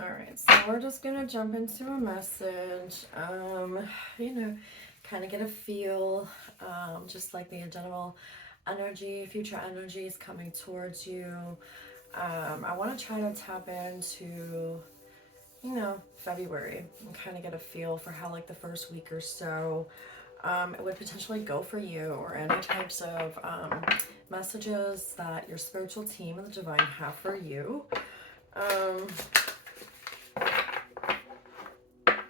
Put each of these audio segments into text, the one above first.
All right, so we're just gonna jump into a message. You know, kind of get a feel, just like the general energy, future energy is coming towards you. I want to try to tap into, February and kind of get a feel for how like the first week or so it would potentially go for you, or any types of messages that your spiritual team and the divine have for you. Um,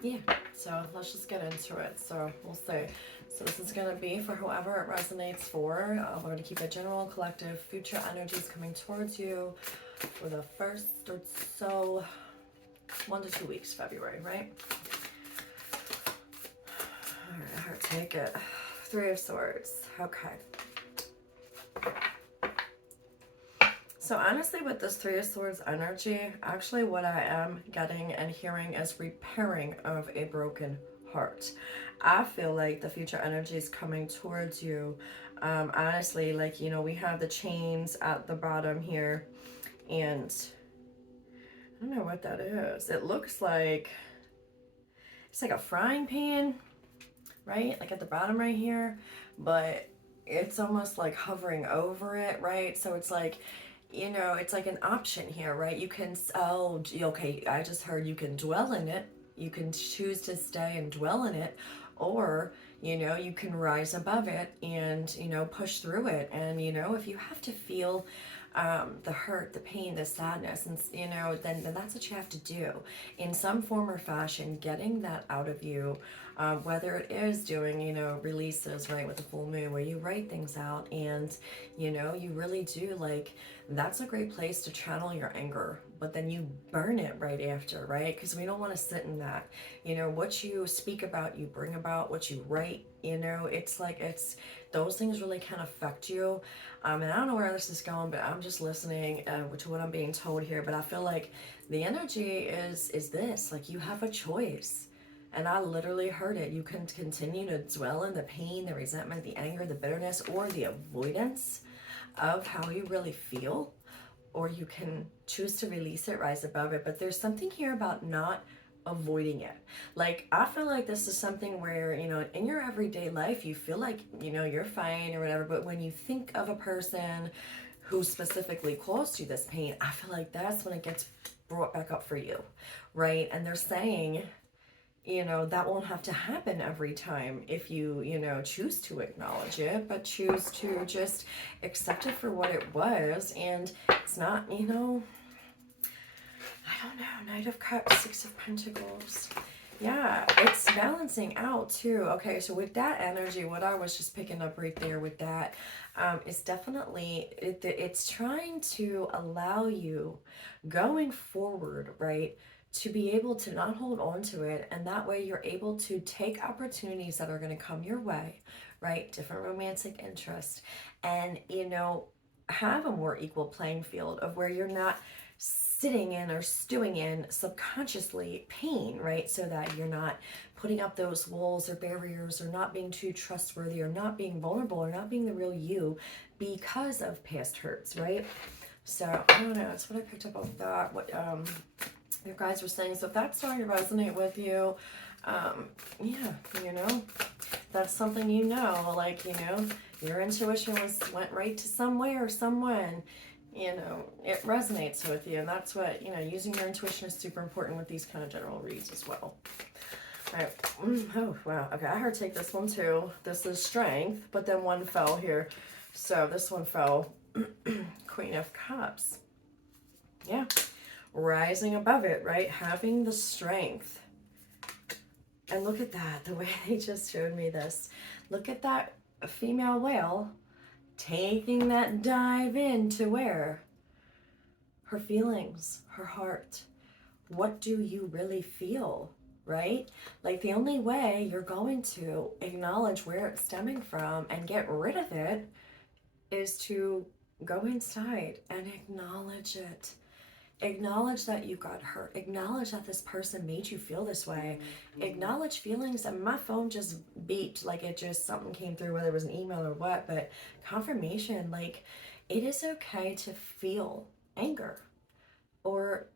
yeah, so let's just get into it. So we'll see. So this is going to be for whoever it resonates for. We're going to keep it general, collective, future energies coming towards you for the first or so 1 to 2 weeks, February, right? All right, heart, take it. Three of Swords. Okay. So honestly, with this Three of Swords energy, actually what I am getting and hearing is repairing of a broken heart. I feel like the future energy is coming towards you. Honestly, like, we have the chains at the bottom here, and I don't know what that is. It looks like it's like a frying pan, right? Like at the bottom right here, but it's almost like hovering over it, right? So it's like, it's like an option here, right? You can, oh, okay, I just heard you can dwell in it. You can choose to stay and dwell in it, or, you can rise above it and, push through it. And, if you have to feel the hurt, the pain, the sadness, and, then that's what you have to do in some form or fashion, getting that out of you. Whether it is doing, releases, right, with the full moon, where you write things out and, you really do, like, that's a great place to channel your anger, but then you burn it right after, right? Because we don't want to sit in that. What you speak about, you bring about. What you write, it's like, those things really can affect you. And I don't know where this is going, but I'm just listening to what I'm being told here. But I feel like the energy is this, like, you have a choice. And I literally heard it. You can continue to dwell in the pain, the resentment, the anger, the bitterness, or the avoidance of how you really feel, or you can choose to release it, rise above it. But there's something here about not avoiding it. Like, I feel like this is something where, in your everyday life, you feel like, you're fine or whatever. But when you think of a person who specifically caused you this pain, I feel like that's when it gets brought back up for you, right? And they're saying, that won't have to happen every time if you, choose to acknowledge it, but choose to just accept it for what it was. And it's not, I don't know, Knight of Cups, Six of Pentacles. Yeah, it's balancing out too. Okay, so with that energy, what I was just picking up right there with that, is definitely, it's trying to allow you going forward, right, to be able to not hold on to it. And that way you're able to take opportunities that are going to come your way, right? Different romantic interests, and, have a more equal playing field of where you're not sitting in or stewing in subconsciously pain, right? So that you're not putting up those walls or barriers, or not being too trustworthy, or not being vulnerable, or not being the real you because of past hurts, right? So I don't know, that's what I picked up on that, what you guys were saying. So if that's starting to resonate with you, yeah, that's something, like, your intuition went right to somewhere or someone, it resonates with you. And that's what, using your intuition is super important with these kind of general reads as well. All right. Oh, wow. Okay, I heard take this one too. This is Strength, but then one fell here. So this one fell. Queen of Cups. Yeah. Rising above it, right? Having the strength. And look at that, the way they just showed me this. Look at that female whale taking that dive into where? Her feelings, her heart. What do you really feel, right? Like, the only way you're going to acknowledge where it's stemming from and get rid of it is to go inside and acknowledge it. Acknowledge that you got hurt. Acknowledge that this person made you feel this way. Acknowledge feelings. And my phone just beeped, like it just, something came through, whether it was an email or what, but confirmation, like, it is okay to feel anger, or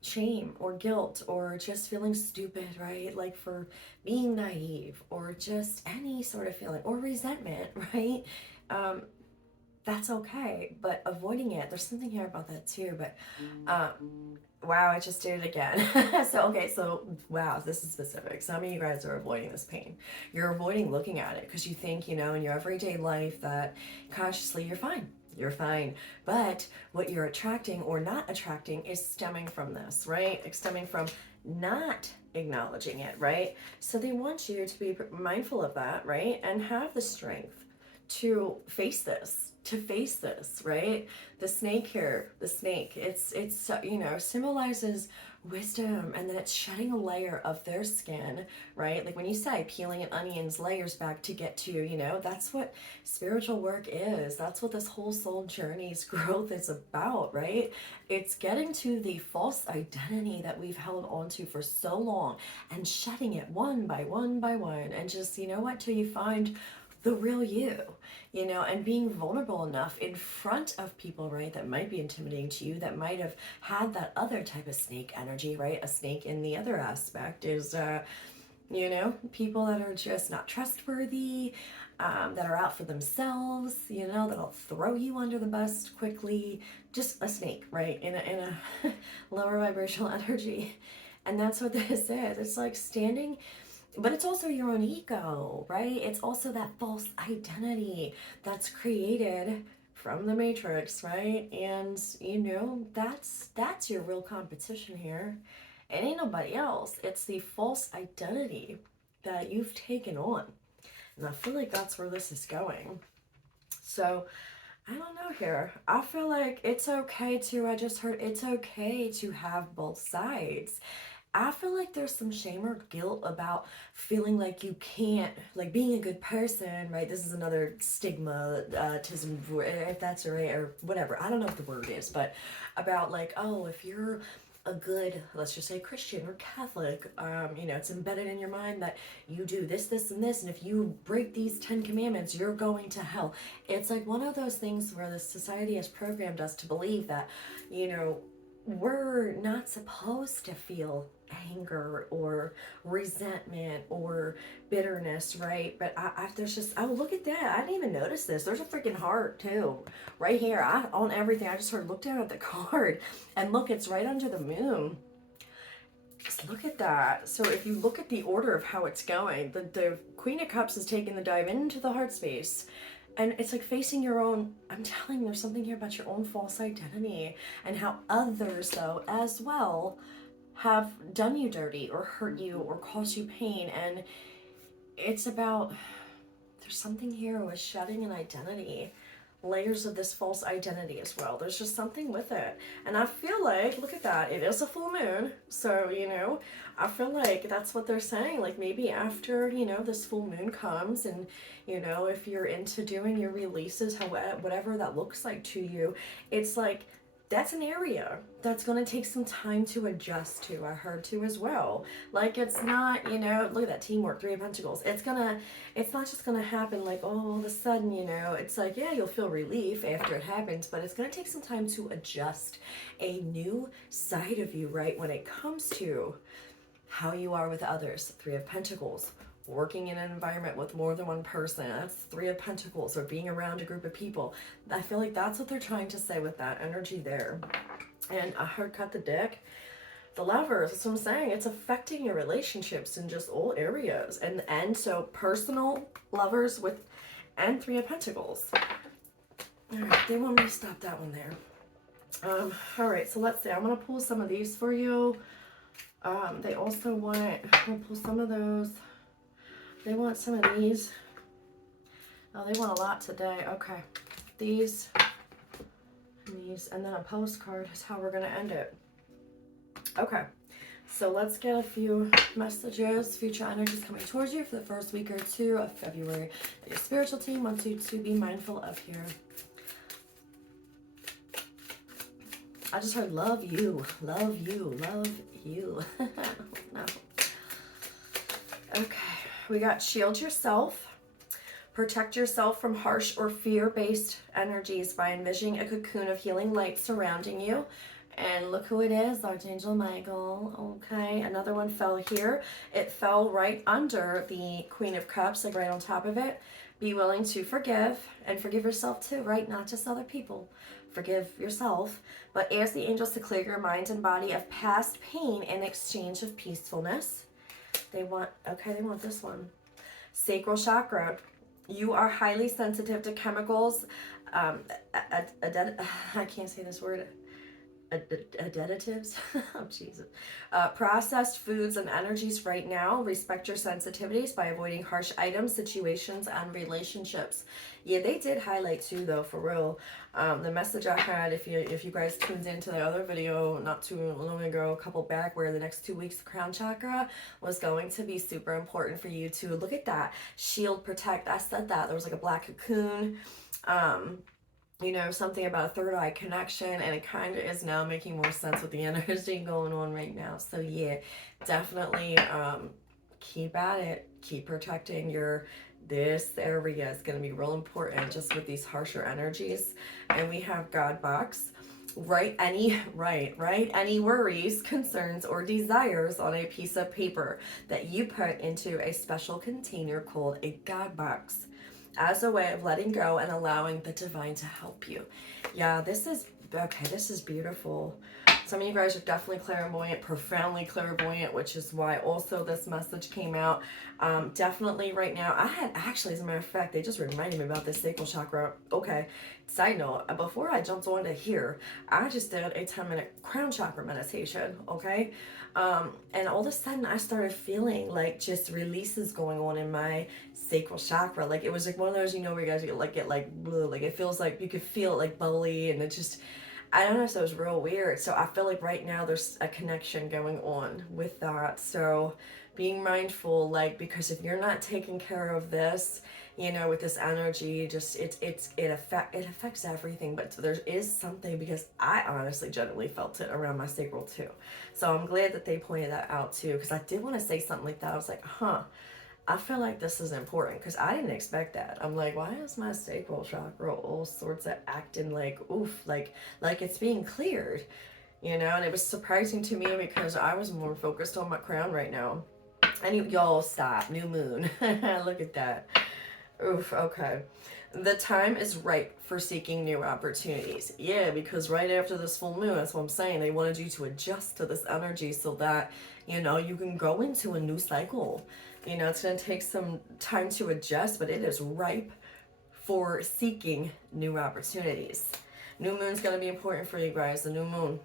shame or guilt or just feeling stupid, right? Like for being naive or just any sort of feeling or resentment, right? Um, that's okay, but avoiding it, there's something here about that too, but wow, I just did it again. So wow, this is specific. Some of you guys are avoiding this pain. You're avoiding looking at it because you think, in your everyday life that consciously you're fine. You're fine. But what you're attracting or not attracting is stemming from this, right? It's stemming from not acknowledging it, right? So they want you to be mindful of that, right? And have the strength to face this, right? The snake here, the snake, it's symbolizes wisdom, and then it's shedding a layer of their skin, right? Like when you say peeling an onion's layers back to get to, that's what spiritual work is. That's what this whole soul journey's growth is about, right? It's getting to the false identity that we've held onto for so long and shedding it one by one by one, and just, till you find the real you, and being vulnerable enough in front of people, right, that might be intimidating to you, that might have had that other type of snake energy, right? A snake in the other aspect is, people that are just not trustworthy, that are out for themselves, that'll throw you under the bus quickly. Just a snake, right, in a lower vibrational energy. And that's what this is. It's like standing, but it's also your own ego, right? It's also that false identity that's created from the matrix, right? And that's your real competition here. It ain't nobody else. It's the false identity that you've taken on. And I feel like that's where this is going. So I don't know here. I feel like it's okay to, I just heard it's okay to have both sides. I feel like there's some shame or guilt about feeling like you can't, like being a good person, right? This is another stigma, if that's right, or whatever. I don't know what the word is, but about like, oh, if you're a good, let's just say Christian or Catholic, it's embedded in your mind that you do this, and this, and if you break these 10 commandments, you're going to hell. It's like one of those things where the society has programmed us to believe that, we're not supposed to feel anger or resentment or bitterness, right? But there's just, oh, look at that. I didn't even notice this. There's a freaking heart too, right here. On everything. I just sort of looked down at the card, and look, it's right under the moon. Just look at that. So if you look at the order of how it's going, the Queen of Cups is taking the dive into the heart space. And it's like facing your own, I'm telling you, there's something here about your own false identity and how others, though, as well, have done you dirty or hurt you or caused you pain. And it's about, there's something here with shedding an identity, layers of this false identity as well. There's just something with it. And I feel like, look at that, it is a full moon. So, I feel like that's what they're saying. Like maybe after, this full moon comes and, if you're into doing your releases, whatever that looks like to you, it's like, that's an area that's going to take some time to adjust to. I heard too as well. Like it's not, look at that teamwork, 3 of Pentacles. It's not just going to happen like, oh, all of a sudden, it's like, yeah, you'll feel relief after it happens, but it's going to take some time to adjust a new side of you, right? When it comes to how you are with others, 3 of Pentacles. Working in an environment with more than one person, that's 3 of Pentacles, or being around a group of people. I feel like that's what they're trying to say with that energy there. And I heard cut the deck. The Lovers, that's what I'm saying. It's affecting your relationships in just all areas. And so personal lovers with, and 3 of Pentacles. All right, they want me to stop that one there. All right, so let's see. I'm going to pull some of these for you. They also want, I'm going to pull some of those. They want some of these. Oh, they want a lot today. Okay. These, and then a postcard is how we're going to end it. Okay. So let's get a few messages. Future energies coming towards you for the first week or 2 of February that your spiritual team wants you to be mindful of here. I just heard love you, love you, love you. No. Okay. We got shield yourself. Protect yourself from harsh or fear-based energies by envisioning a cocoon of healing light surrounding you. And look who it is, Archangel Michael. Okay, another one fell here. It fell right under the Queen of Cups, like right on top of it. Be willing to forgive and forgive yourself too, right? Not just other people. Forgive yourself. But ask the angels to clear your mind and body of past pain in exchange of peacefulness. They want this one. Sacral chakra. You are highly sensitive to chemicals. I can't say this word. Additives. Oh, Jesus. Processed foods and energies right now. Respect your sensitivities by avoiding harsh items, situations, and relationships. Yeah, they did highlight too, though, for real. The message I had, if you guys tuned into the other video not too long ago, a couple back, where the next 2 weeks, the crown chakra was going to be super important for you to look at that. Shield, protect. I said that. There was like a black cocoon. You know, something about a third eye connection, and it kind of is now making more sense with the energy going on right now. So yeah, definitely keep at it. Keep protecting this area is going to be real important just with these harsher energies. And we have God box. Write any worries, concerns, or desires on a piece of paper that you put into a special container called a God box, as a way of letting go and allowing the divine to help you. Yeah, this is beautiful. Some of you guys are definitely clairvoyant, profoundly clairvoyant, which is why also this message came out. Definitely right now, I had actually, as a matter of fact, they just reminded me about this sacral chakra. Okay, side note, before I jumped on to here, I just did a 10-minute crown chakra meditation, okay? And all of a sudden I started feeling like just releases going on in my sacral chakra. Like it was like one of those, you know, where you guys get like it feels like you could feel it like bubbly, and it just, I don't know, so it was real weird. So I feel like right now there's a connection going on with that. So being mindful, like, because if you're not taking care of this, you know, with this energy, just it affects everything. But there is something, because I honestly genuinely felt it around my sacral too. So I'm glad that they pointed that out too, because I did want to say something like that. I was like, I feel like this is important, because I didn't expect that. I'm like, why is my sacral chakra all sorts of acting like oof, like it's being cleared, you know? And it was surprising to me because I was more focused on my crown right now. And y'all stop, new moon. Look at that. Oof, okay. The time is right for seeking new opportunities. Yeah, because right after this full moon, that's what I'm saying, they wanted you to adjust to this energy so that, you know, you can go into a new cycle. You know, it's going to take some time to adjust, but it is ripe for seeking new opportunities. New moon's going to be important for you guys. The new moon.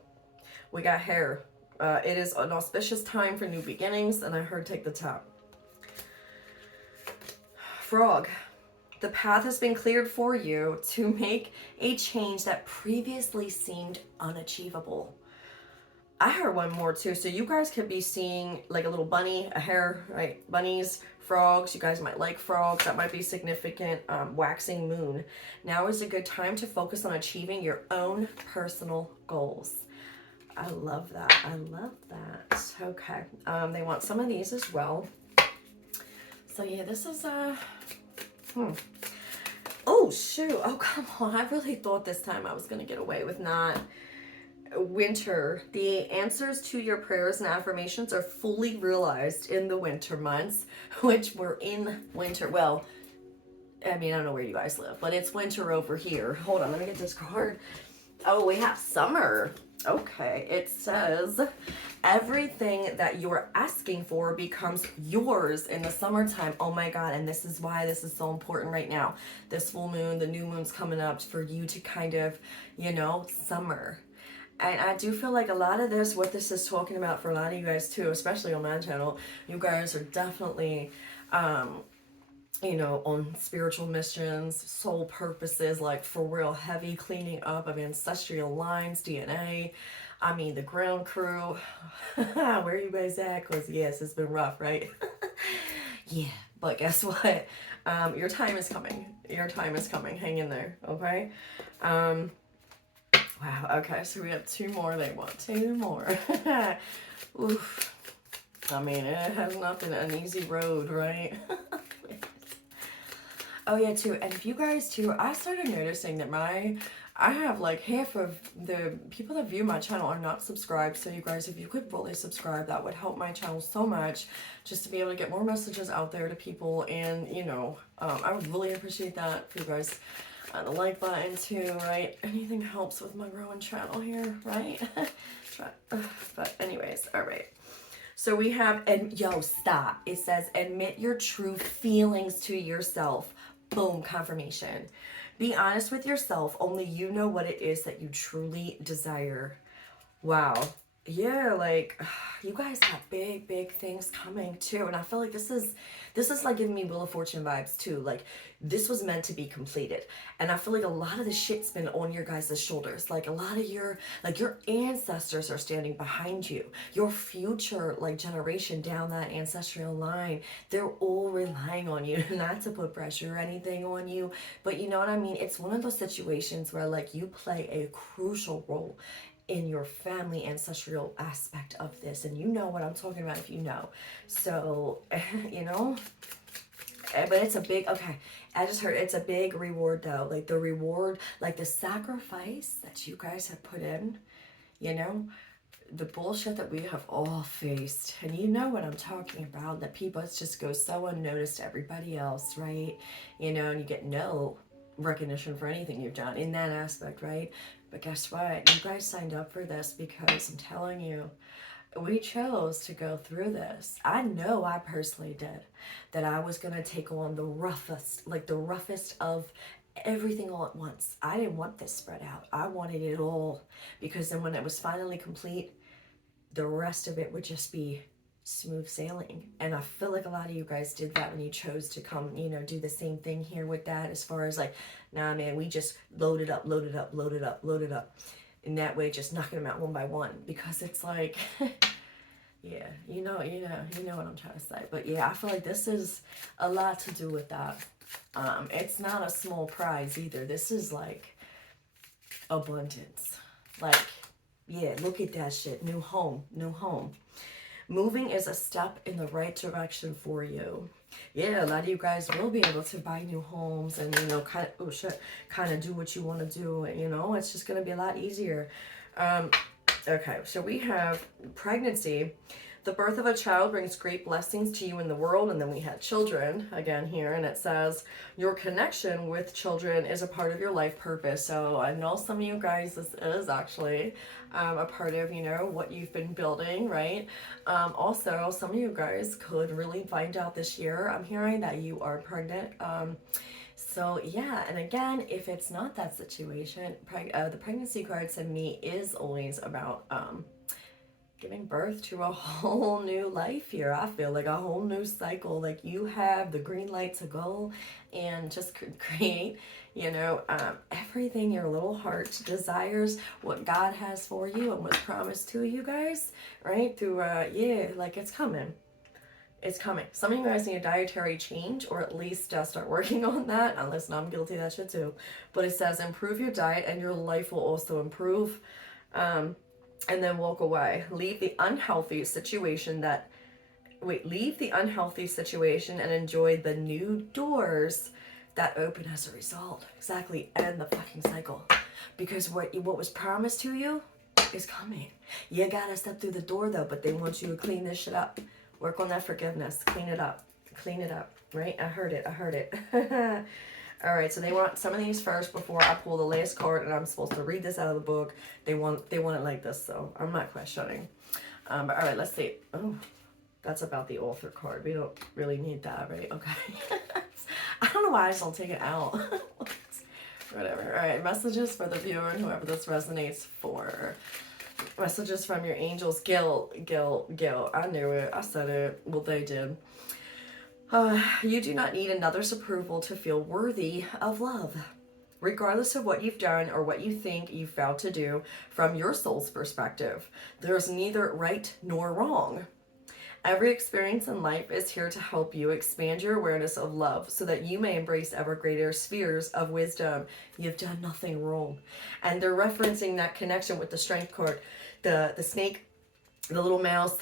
We got hair. It is an auspicious time for new beginnings, and I heard take the top. Frog. The path has been cleared for you to make a change that previously seemed unachievable. I heard one more too. So you guys could be seeing like a little bunny, a hare, right? Bunnies, frogs. You guys might like frogs. That might be significant. Waxing moon. Now is a good time to focus on achieving your own personal goals. I love that. I love that. Okay. They want some of these as well. So yeah, this is Oh shoot. Oh come on. I really thought this time I was gonna get away with not. Winter. The answers to your prayers and affirmations are fully realized in the winter months, which we're in winter. Well, I mean, I don't know where you guys live, but it's winter over here. Hold on, let me get this card. Oh, we have summer. Okay, it says everything that you're asking for becomes yours in the summertime. Oh my God, and this is why this is so important right now. This full moon, the new moon's coming up for you to kind of, you know, summer. And I do feel like a lot of this, what this is talking about for a lot of you guys too, especially on my channel, you guys are definitely, you know, on spiritual missions, soul purposes, like for real heavy cleaning up of ancestral lines, DNA. I mean, the ground crew. Where are you guys at? Because yes, it's been rough, right? Yeah, but guess what? Your time is coming. Your time is coming. Hang in there, okay? Wow, okay, so we have two more. They want two more. Oof. I mean, it has not been an easy road, right? Oh, yeah, too. And if you guys, too, I started noticing that my I have like half of the people that view my channel are not subscribed. So you guys, if you could really subscribe, that would help my channel so much, just to be able to get more messages out there to people. And you know, I would really appreciate that if you guys, the like button too, right? Anything helps with my growing channel here, right? But anyways, all right. So we have, and yo, stop. It says, admit your true feelings to yourself. Boom, confirmation. Be honest with yourself. Only you know what it is that you truly desire. Wow. Yeah, like you guys have big things coming too, and I feel like this is like giving me Wheel of Fortune vibes too. Like this was meant to be completed, and I feel like a lot of the shit's been on your guys' shoulders. Like a lot of your ancestors are standing behind you. Your future like generation down that ancestral line, they're all relying on you. Not to put pressure or anything on you, but you know what I mean. It's one of those situations where like you play a crucial role in your family ancestral aspect of this, and you know what I'm talking about if you know. So you know, but it's a big, okay, I just heard it's a big reward though. Like the reward, like the sacrifice that you guys have put in, you know, the bullshit that we have all faced, and you know what I'm talking about, that people just go so unnoticed to everybody else, right? You know, and you get no recognition for anything you've done in that aspect, right? But guess what? You guys signed up for this because I'm telling you, we chose to go through this. I know I personally did. That I was going to take on the roughest, like the roughest of everything all at once. I didn't want this spread out. I wanted it all. Because then when it was finally complete, the rest of it would just be smooth sailing. And I feel like a lot of you guys did that when you chose to come, you know, do the same thing here with that, as far as like, nah man, we just loaded up. And that way just knocking them out one by one, because it's like yeah, you know what I'm trying to say. But yeah, I feel like this is a lot to do with that. It's not a small prize either. This is like abundance. Like, yeah, look at that shit. New home. Moving is a step in the right direction for you. Yeah, a lot of you guys will be able to buy new homes and, you know, kind of do what you want to do. You know, it's just going to be a lot easier. Okay, so we have pregnancy. The birth of a child brings great blessings to you in the world. And then we had children again here, and it says your connection with children is a part of your life purpose. So I know some of you guys, this is actually a part of, you know, what you've been building, right? Also, some of you guys could really find out this year, I'm hearing that you are pregnant. So yeah, and again, if it's not that situation, the pregnancy card to me is always about giving birth to a whole new life here. I feel like a whole new cycle. Like you have the green light to go and just create, you know, everything your little heart desires, what God has for you and what's promised to you guys, right? Through, yeah, like it's coming. It's coming. Some of you guys need a dietary change, or at least start working on that. And listen, I'm guilty of that shit too. But it says improve your diet and your life will also improve. And then walk away. Leave the unhealthy situation and enjoy the new doors that open as a result. Exactly. End the fucking cycle. Because what was promised to you is coming. You gotta step through the door though, but they want you to clean this shit up. Work on that forgiveness. Clean it up, right? I heard it. All right, so they want some of these first before I pull the last card, and I'm supposed to read this out of the book. They want it like this, so I'm not questioning. But all right, let's see. Oh, that's about the author card. We don't really need that, right? Okay. I don't know why I just don't take it out. Whatever. All right, messages for the viewer and whoever this resonates for. Messages from your angels. Gil. I knew it. I said it. Well, they did. You do not need another's approval to feel worthy of love. Regardless of what you've done or what you think you've vowed to do, from your soul's perspective, there's neither right nor wrong. Every experience in life is here to help you expand your awareness of love so that you may embrace ever greater spheres of wisdom. You've done nothing wrong. And they're referencing that connection with the strength card, the snake, the little mouse,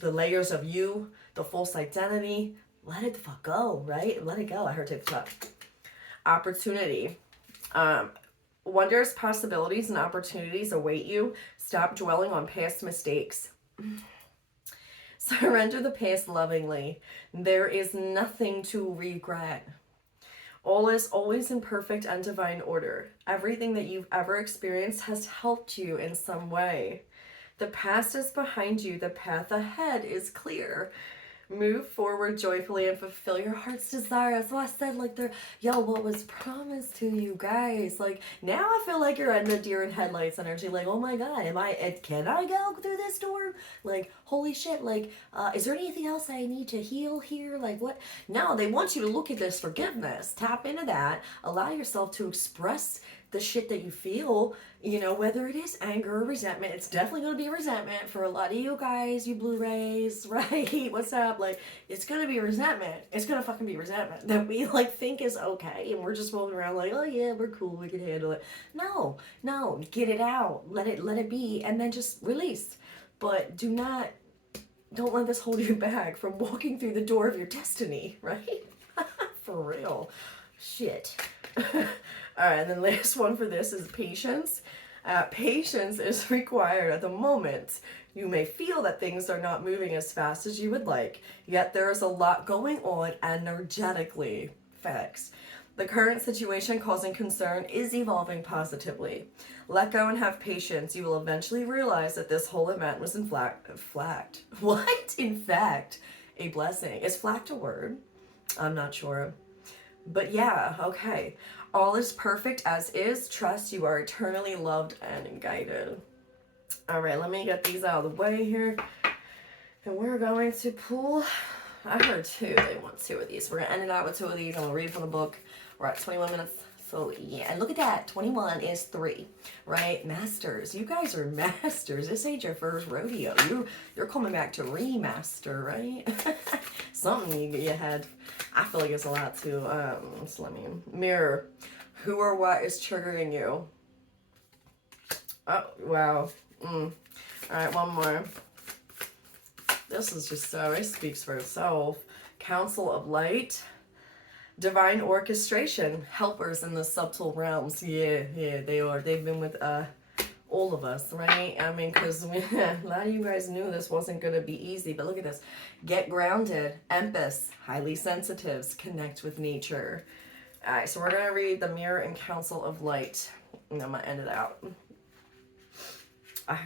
the layers of you, the false identity. Let it the fuck go, right? Let it go. I heard it fuck. Opportunity. Wondrous possibilities and opportunities await you. Stop dwelling on past mistakes. Surrender the past lovingly. There is nothing to regret. All is always in perfect and divine order. Everything that you've ever experienced has helped you in some way. The past is behind you. The path ahead is clear. Move forward joyfully and fulfill your heart's desire. That's why I said, like, what was promised to you guys? Like, now I feel like you're in the deer in headlights energy. Like, oh my God, can I go through this door? Like, holy shit, like, is there anything else I need to heal here? Like, what? No, they want you to look at this forgiveness. Tap into that. Allow yourself to express the shit that you feel, whether it is anger or resentment. It's definitely going to be resentment for a lot of you guys, you Blu-rays, right? What's up? Like, it's going to be resentment. It's going to fucking be resentment that we, like, think is okay, and we're just rolling around like, oh yeah, we're cool, we can handle it. No, get it out. Let it be, and then just release. But don't let this hold you back from walking through the door of your destiny, right? For real. Shit. All right, and then last one for this is patience. Patience is required at the moment. You may feel that things are not moving as fast as you would like, yet there is a lot going on energetically. Facts. The current situation causing concern is evolving positively. Let go and have patience. You will eventually realize that this whole event was in fact, a blessing. Is flact a word? I'm not sure. But yeah, okay. All is perfect as is. Trust you are eternally loved and guided. All right, let me get these out of the way here. And we're going to pull, I heard two. They want two of these. We're going to end it out with two of these. I'm going to read from the book. We're at 21 minutes. So yeah, and look at that. 21 is 3, right? Masters. You guys are masters. This ain't your first rodeo. You're coming back to remaster, right? Something you had. I feel like it's a lot too. So let me mirror. Who or what is triggering you? Oh, wow. All right, one more. This is just so, it speaks for itself. Council of Light. Divine orchestration. Helpers in the subtle realms. Yeah, they are. They've been with all of us, right? I mean, because a lot of you guys knew this wasn't going to be easy, but look at this. Get grounded. Empaths. Highly sensitives. Connect with nature. All right, so we're going to read the Mirror and Council of Light. And I'm going to end it out. I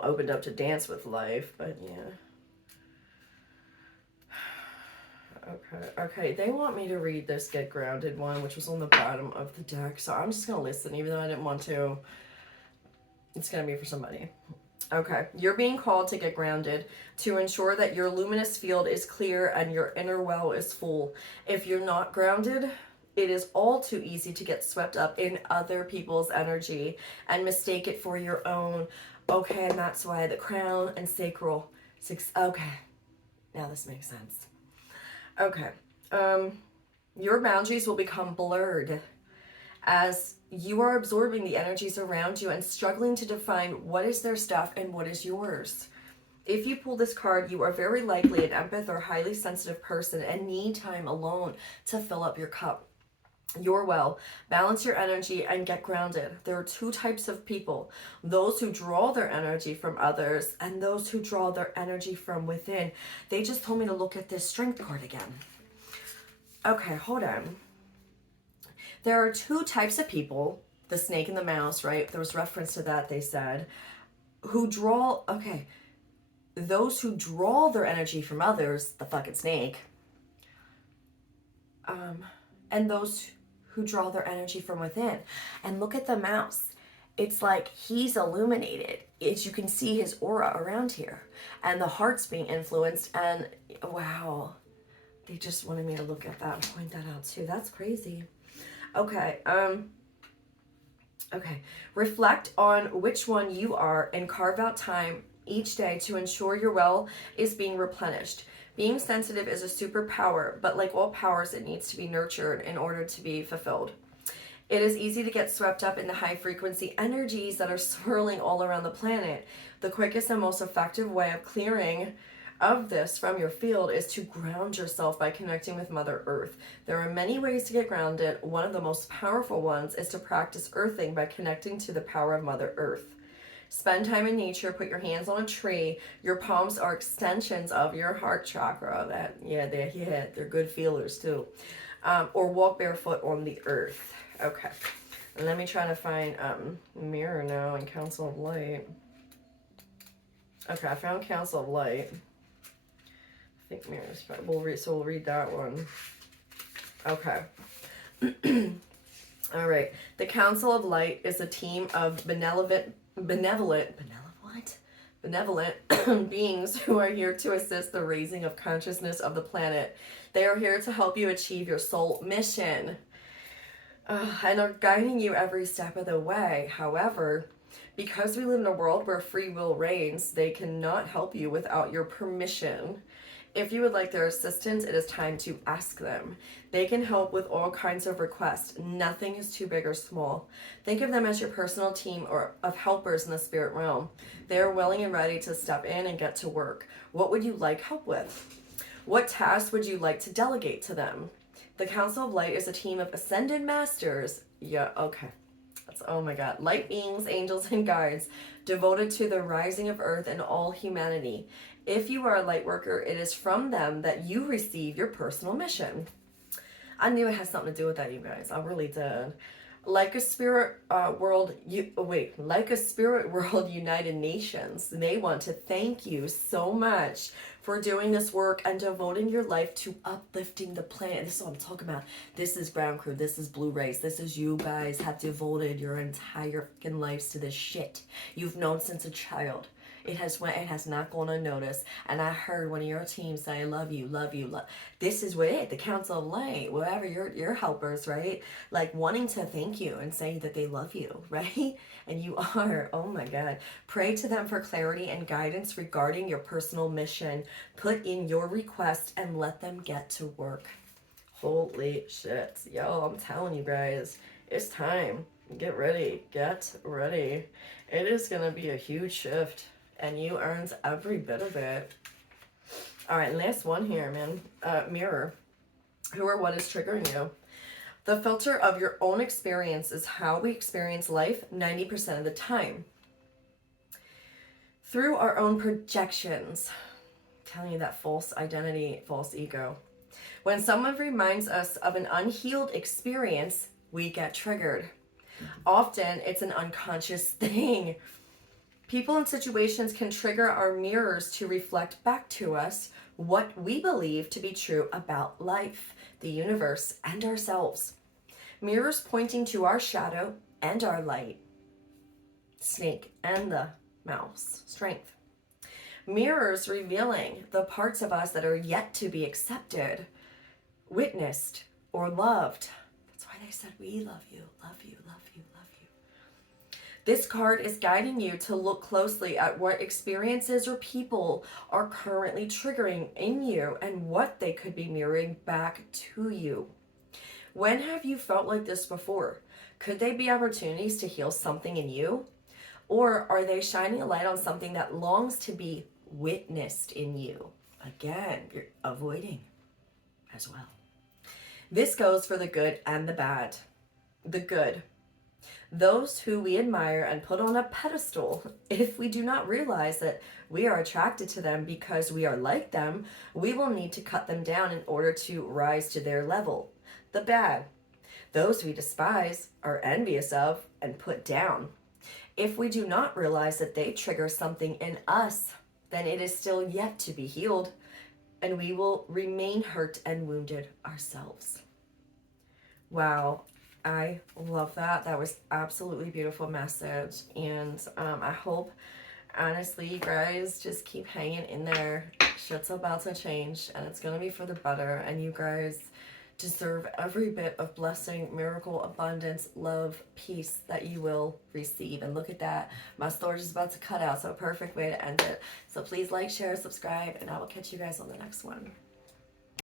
opened up to Dance with Life, but yeah. Okay, they want me to read this Get Grounded one, which was on the bottom of the deck, so I'm just going to listen, even though I didn't want to. It's going to be for somebody. Okay, you're being called to get grounded to ensure that your luminous field is clear and your inner well is full. If you're not grounded, it is all too easy to get swept up in other people's energy and mistake it for your own. Okay, and that's why the crown and sacral. Okay, now this makes sense. Okay, your boundaries will become blurred as you are absorbing the energies around you and struggling to define what is their stuff and what is yours. If you pull this card, you are very likely an empath or highly sensitive person and need time alone to fill up your cup. Your well, balance your energy and get grounded. There are 2 types of people: those who draw their energy from others and those who draw their energy from within. They just told me to look at this strength card again. Okay, hold on. There are 2 types of people, the snake and the mouse, right? There was reference to that, they said, who draw, okay, those who draw their energy from others, the fucking snake, and those who draw their energy from within. And look at the mouse. It's like he's illuminated. You can see his aura around here. And the heart's being influenced. And wow, they just wanted me to look at that and point that out too. That's crazy. Okay, reflect on which one you are and carve out time each day to ensure your well is being replenished. Being sensitive is a superpower, but like all powers, it needs to be nurtured in order to be fulfilled. It is easy to get swept up in the high frequency energies that are swirling all around the planet. The quickest and most effective way of clearing of this from your field is to ground yourself by connecting with Mother Earth. There are many ways to get grounded. One of the most powerful ones is to practice earthing by connecting to the power of Mother Earth. Spend time in nature, put your hands on a tree. Your palms are extensions of your heart chakra. They're good feelers too. Or walk barefoot on the earth. Okay. And let me try to find Mirror now in Council of Light. Okay, I found Council of Light. I think Mirror's fine. We'll read that one. Okay. All right. The Council of Light is a team of benevolent beings who are here to assist the raising of consciousness of the planet. They are here to help you achieve your soul mission and are guiding you every step of the way. However, because we live in a world where free will reigns, they cannot help you without your permission. If you would like their assistance, it is time to ask them. They can help with all kinds of requests. Nothing is too big or small. Think of them as your personal team or of helpers in the spirit realm. They are willing and ready to step in and get to work. What would you like help with? What tasks would you like to delegate to them? The Council of Light is a team of ascended masters. Yeah, okay. Oh my God. Light beings, angels, and guides devoted to the rising of Earth and all humanity. If you are a light worker, it is from them that you receive your personal mission. I knew it had something to do with that, you guys. I really did. Like a spirit world United Nations, they want to thank you so much for doing this work and devoting your life to uplifting the planet. This is what I'm talking about. This is Ground Crew. This is Blue Rays. This is you guys have devoted your entire fucking lives to this shit you've known since a child. It has not gone unnoticed. And I heard one of your team say, I love you, love you, love. This is what the Council of Light, whatever your helpers, right? Like wanting to thank you and say that they love you, right? And you are, oh my God. Pray to them for clarity and guidance regarding your personal mission. Put in your request and let them get to work. Holy shit. Yo, I'm telling you guys, it's time. Get ready. Get ready. It is going to be a huge shift. And you earned every bit of it. All right, last one here, man. Mirror. Who or what is triggering you? The filter of your own experience is how we experience life 90% of the time. Through our own projections. I'm telling you, that false identity, false ego. When someone reminds us of an unhealed experience, we get triggered. Often, it's an unconscious thing. People and situations can trigger our mirrors to reflect back to us what we believe to be true about life, the universe, and ourselves. Mirrors pointing to our shadow and our light. Snake and the mouse. Strength. Mirrors revealing the parts of us that are yet to be accepted, witnessed, or loved. That's why they said, we love you, love you, love you, love you. This card is guiding you to look closely at what experiences or people are currently triggering in you and what they could be mirroring back to you. When have you felt like this before? Could they be opportunities to heal something in you? Or are they shining a light on something that longs to be witnessed in you? Again, you're avoiding as well. This goes for the good and the bad. The good. Those who we admire and put on a pedestal, if we do not realize that we are attracted to them because we are like them, we will need to cut them down in order to rise to their level. The bad. Those we despise, are envious of, and put down. If we do not realize that they trigger something in us, then it is still yet to be healed, and we will remain hurt and wounded ourselves. Wow. I love that. That was absolutely beautiful message. And I hope, honestly, you guys just keep hanging in there. Shit's about to change and it's going to be for the better. And you guys deserve every bit of blessing, miracle, abundance, love, peace that you will receive. And look at that. My storage is about to cut out. So a perfect way to end it. So please like, share, subscribe, and I will catch you guys on the next one.